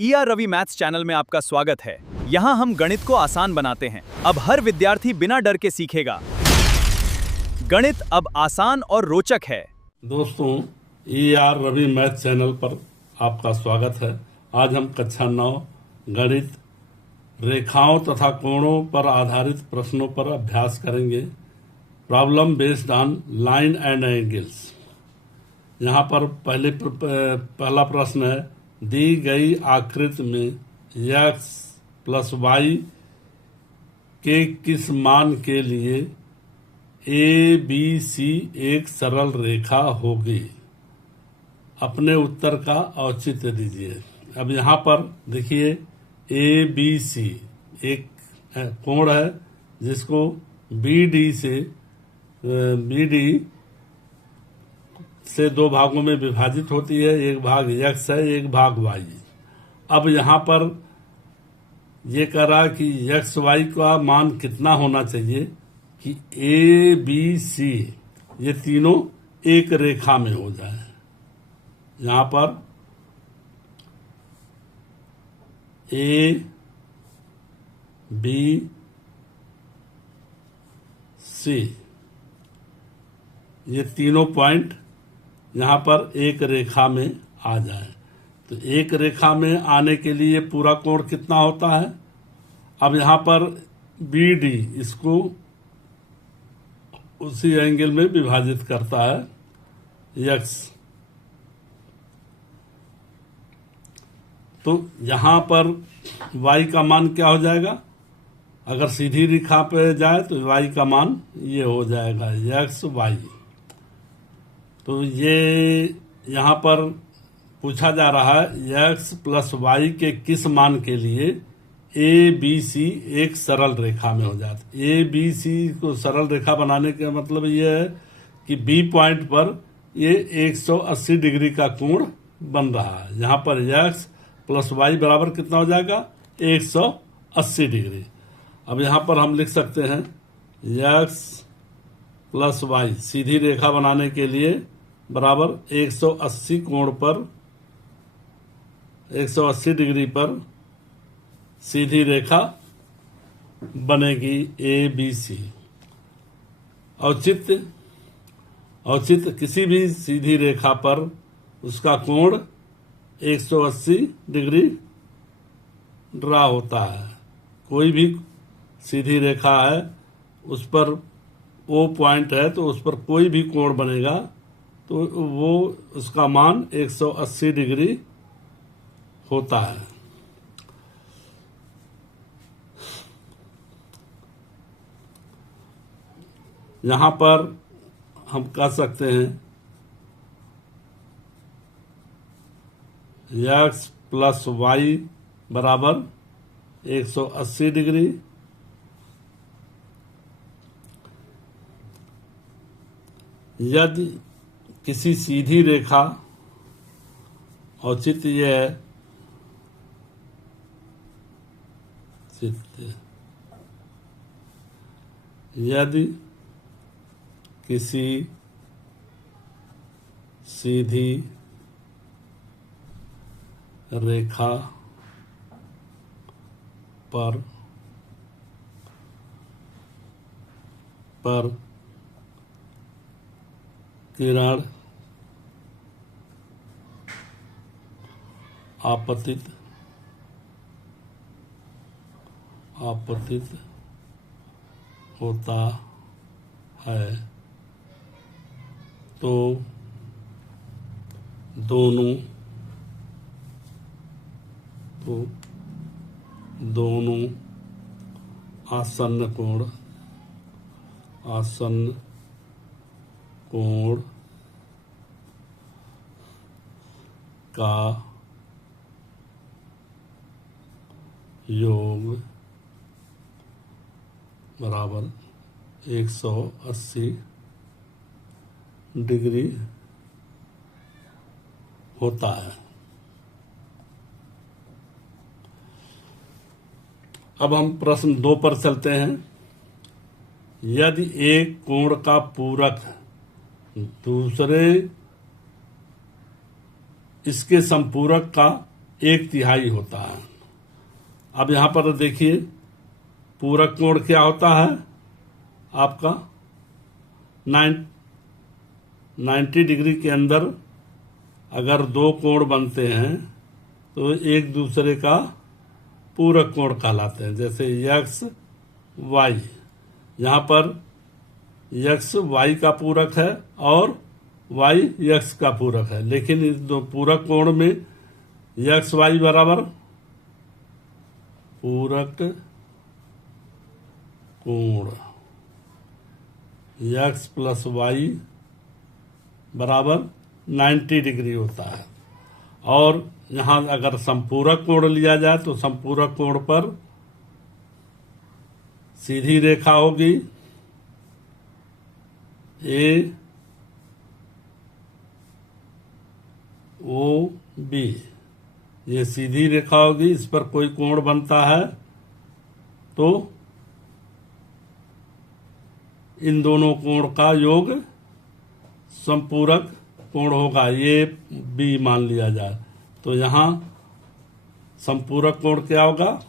ER Ravi maths channel में आपका स्वागत है। यहाँ हम गणित को आसान बनाते हैं। अब हर विद्यार्थी बिना डर के सीखेगा। गणित अब आसान और रोचक है। दोस्तों, ER रवि मैथ चैनल पर आपका स्वागत है। आज हम कक्षा 9 गणित रेखाओं तथा कोणों पर आधारित प्रश्नों पर अभ्यास करेंगे। Problem based on line and angles. यहाँ पर पहला प्रश्न है, दी गई आकृति में x प्लस y के किस मान के लिए ABC एक सरल रेखा होगी। अपने उत्तर का औचित्य दीजिए। अब यहाँ पर देखिए, ABC एक कोण है जिसको BD से दो भागों में विभाजित होती है। एक भाग x है, एक भाग y। अब यहाँ पर ये कह रहा कि x y का मान कितना होना चाहिए कि ABC ये तीनों एक रेखा में हो जाए। यहाँ पर A B C ये तीनों पॉइंट यहाँ पर एक रेखा में आ जाए। तो एक रेखा में आने के लिए पूरा कोण कितना होता है। अब यहाँ पर BD इसको उसी एंगल में विभाजित करता है x। तो यहाँ पर y का मान क्या हो जाएगा। अगर सीधी रेखा पे जाए तो y का मान ये हो जाएगा xy। तो ये यहाँ पर पूछा जा रहा है x प्लस y के किस मान के लिए ABC एक सरल रेखा में हो जाता है। ABC को सरल रेखा बनाने का मतलब ये है कि B पॉइंट पर ये 180 डिग्री का कोण बन रहा है। यहाँ पर x प्लस y बराबर कितना हो जाएगा, 180 डिग्री। अब यहाँ पर हम लिख सकते हैं x प्लस y सीधी रेखा बनाने के लिए बराबर 180 कोण पर 180 डिग्री पर सीधी रेखा बनेगी ABC। औचित्य किसी भी सीधी रेखा पर उसका कोण 180 डिग्री ड्रा होता है। कोई भी सीधी रेखा है उस पर O पॉइंट है तो उस पर कोई भी कोण बनेगा तो वो उसका मान 180 डिग्री होता है। यहाँ पर हम कह सकते हैं x प्लस y बराबर 180 डिग्री। यदि किसी सीधी रेखा, औचित्य यह है यदि किसी सीधी रेखा पर किरण आपतित होता है तो दोनों आसन्न कोण का योग बराबर 180 डिग्री होता है। अब हम प्रश्न 2 पर चलते हैं। यदि एक कोण का पूरक दूसरे इसके संपूरक का 1/3 होता है। अब यहाँ पर देखिए पूरक कोण क्या होता है आपका 90 डिग्री के अंदर अगर दो कोण बनते हैं तो एक दूसरे का पूरक कोण कहलाते हैं। जैसे x y, यहाँ पर x y का पूरक है और y x का पूरक है, लेकिन इस दो पूरक कोण में x y बराबर पूरक कोण x प्लस y बराबर 90 डिग्री होता है। और यहाँ अगर संपूरक कोण लिया जाए तो संपूरक कोण पर सीधी रेखा होगी ए ओ बी, ये सीधी रेखा होगी, इस पर कोई कोण बनता है तो इन दोनों कोण का योग संपूरक कोण होगा, ये बी मान लिया जाए। तो यहाँ संपूरक कोण क्या होगा,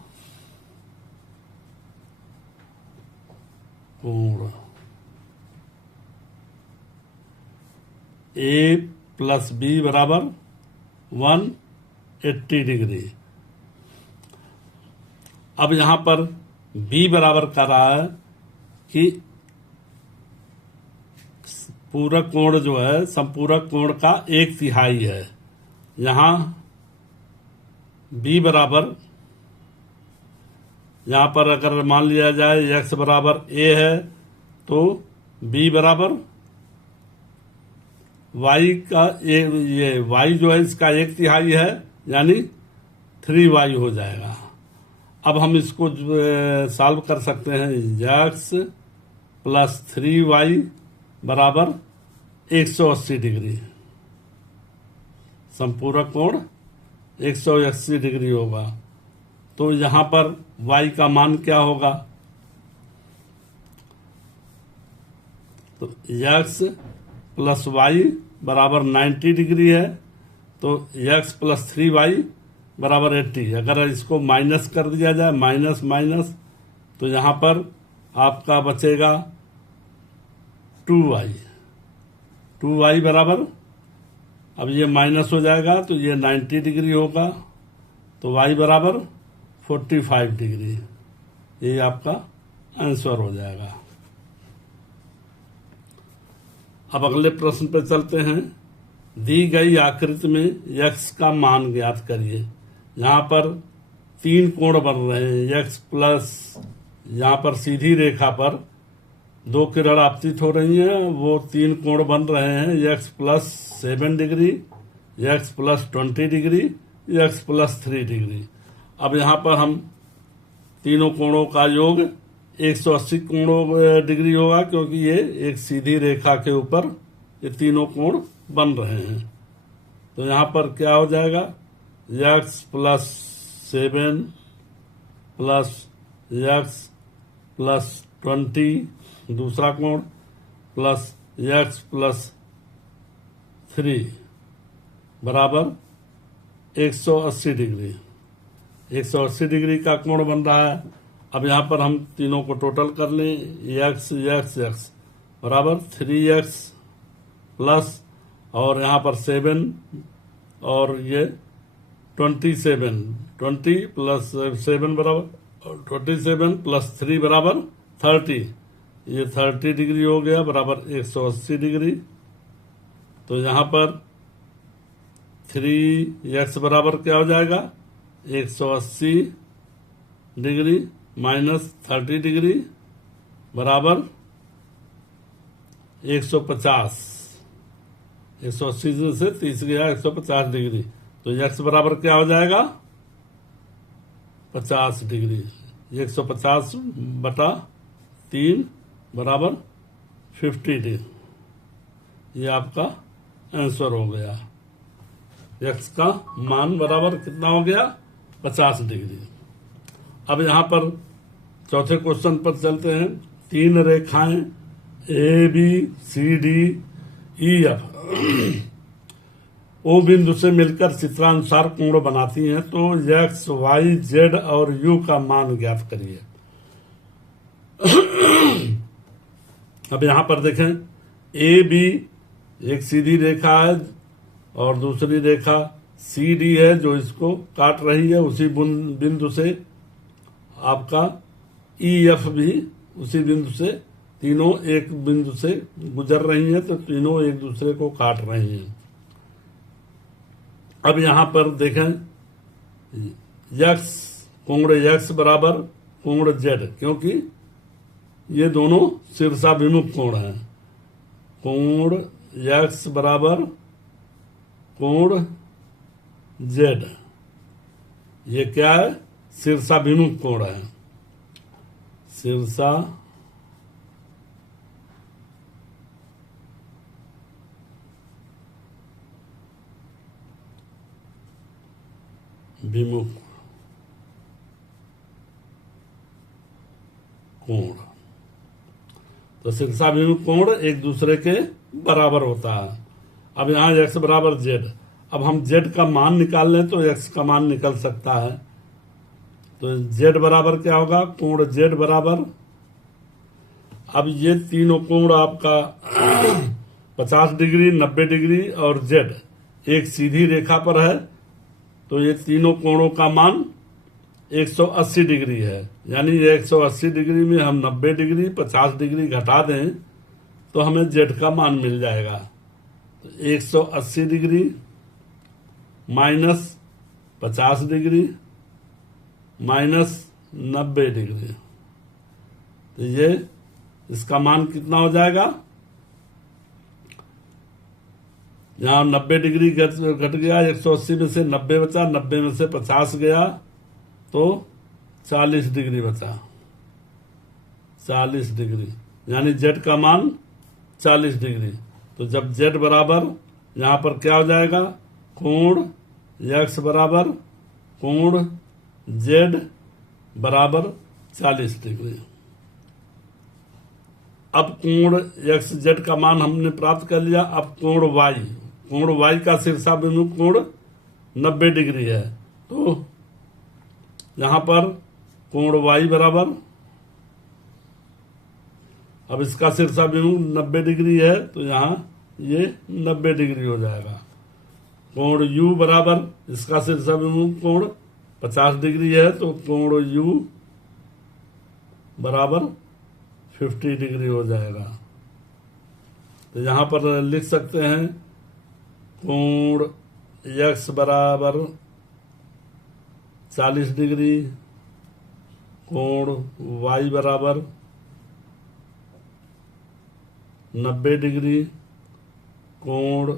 कोण ए प्लस बी बराबर 180 डिग्री। अब यहां पर बी बराबर कर रहा है कि पूरक कोण जो है संपूरक कोण का 1/3 है। यहां बी बराबर, यहां पर अगर मान लिया जाए x बराबर a है तो b बराबर y का ये y जो है इसका 1/3 है, यानी 3y हो जाएगा। अब हम इसको सॉल्व कर सकते हैं। x प्लस 3y बराबर 180 डिग्री, संपूरक कोण 180 डिग्री होगा। तो यहां पर y का मान क्या होगा, तो x प्लस y बराबर 90 डिग्री है, तो x प्लस 3y बराबर 80। अगर इसको माइनस कर दिया जाए, माइनस माइनस, तो यहां पर आपका बचेगा 2y बराबर, अब ये माइनस हो जाएगा तो ये 90 डिग्री होगा, तो y बराबर 45 डिग्री। ये आपका आंसर हो जाएगा। अब अगले प्रश्न पर चलते हैं। दी गई आकृति में x का मान ज्ञात करिए। यहाँ पर 3 कोण बन रहे हैं, x प्लस, यहाँ पर सीधी रेखा पर 2 किरण आपतित हो रही हैं, वो 3 कोण बन रहे हैं, x plus 7 degree, x plus 20 degree, x plus 3 degree. अब यहाँ पर हम तीनों कोणों का योग 180 डिग्री होगा, क्योंकि ये एक सीधी रेखा के ऊपर ये तीनों कोण बन रहे हैं। तो यहाँ पर क्या हो जाएगा, x plus 7 plus x plus 20 दूसरा कोण प्लस x प्लस 3 बराबर 180 डिग्री। 180 डिग्री का कोण बन रहा है। अब यहाँ पर हम तीनों को टोटल कर लें, x बराबर 3x प्लस, और यहाँ पर 7 और ये 27, 20 प्लस 7 बराबर 27 प्लस 3 बराबर 30, ये 30 डिग्री हो गया, बराबर 180 डिग्री। तो यहाँ पर 3x बराबर क्या हो जाएगा, 180 डिग्री माइनस 30 डिग्री बराबर 150। 180 से 30 गया 150 डिग्री। तो x बराबर क्या हो जाएगा, 50 डिग्री। 150 बटा 3 बराबर 50 डिग्री। ये आपका आंसर हो गया। x का मान बराबर कितना हो गया, 50 डिग्री। अब यहाँ पर चौथे क्वेश्चन पर चलते हैं। 3 रेखाएं A B C D E F ओ बिंदु से मिलकर चित्रानुसार कोण बनाती हैं। तो एक्स, वाई, जेड और यू का मान ज्ञात करिए। अब यहां पर देखें, ए बी एक सीधी रेखा है और दूसरी रेखा सी डी है जो इसको काट रही है। उसी बिंदु से आपका ई एफ भी उसी बिंदु से, तीनों एक बिंदु से गुजर रही हैं, तो तीनों एक दूसरे को काट रही हैं। अब यहां पर देखें, यक्स, कोण यक्स बराबर कोण जेड, क्योंकि ये दोनों शीर्षाभिमुख कोण हैं। कोण यक्स बराबर कोण जेड, ये क्या है? शीर्षाभिमुख कोण है। शीर्षा विमुख कोण। तो शीर्षाभिमुख कोण एक दूसरे के बराबर होता है। अब यहां x बराबर जेड, अब हम z का मान निकाल लें तो x का मान निकल सकता है। तो z बराबर क्या होगा? कोण z बराबर, अब ये तीनों कोण आपका 50 डिग्री, 90 डिग्री और z एक सीधी रेखा पर है, तो ये तीनों कोणों का मान 180 डिग्री है। यानी 180 डिग्री में हम 90 डिग्री 50 डिग्री घटा दें तो हमें z का मान मिल जाएगा। तो 180 degree minus 50 degree minus 90 degree, तो ये इसका मान कितना हो जाएगा? यहां 90 डिग्री घट गया, 180 में से 90 बचा, 90 में से 50 गया तो 40 डिग्री बचा। 40 डिग्री यानी z का मान 40 डिग्री। तो जब z बराबर, यहां पर क्या हो जाएगा? कोण x बराबर कोण z बराबर 40 डिग्री। अब कोण x z का मान हमने प्राप्त कर लिया। अब कोण y का शीर्षाभिमुख कोण 90 डिग्री है, तो यहां पर कोण y बराबर, अब इसका शीर्षाभिमुख 90 डिग्री है तो यहां ये 90 डिग्री हो जाएगा। कोण u बराबर, इसका शीर्षाभिमुख कोण 50 डिग्री है, तो कोण u बराबर 50 डिग्री हो जाएगा। तो यहां पर लिख सकते हैं कोण x बराबर 40 डिग्री, कोण y बराबर 90 डिग्री, कोण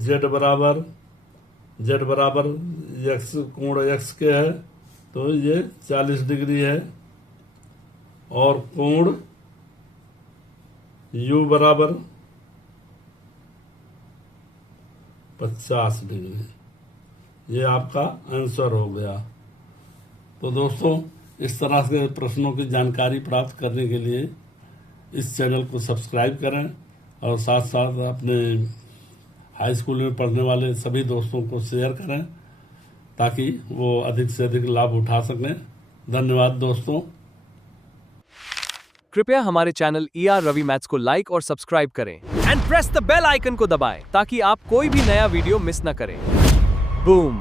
z बराबर x, कोण x के है तो ये 40 डिग्री है, और कोण u बराबर 50 डिग्री। ये आपका आंसर हो गया। तो दोस्तों, इस तरह के प्रश्नों की जानकारी प्राप्त करने के लिए इस चैनल को सब्सक्राइब करें और साथ साथ अपने हाई स्कूल में पढ़ने वाले सभी दोस्तों को शेयर करें ताकि वो अधिक से अधिक लाभ उठा सकें। धन्यवाद दोस्तों। कृपया हमारे चैनल ER रवि मैथ्स को लाइक और सब्सक्राइब करें and press the bell icon को दबाएं ताकि आप कोई भी नया वीडियो मिस न करें। बूम।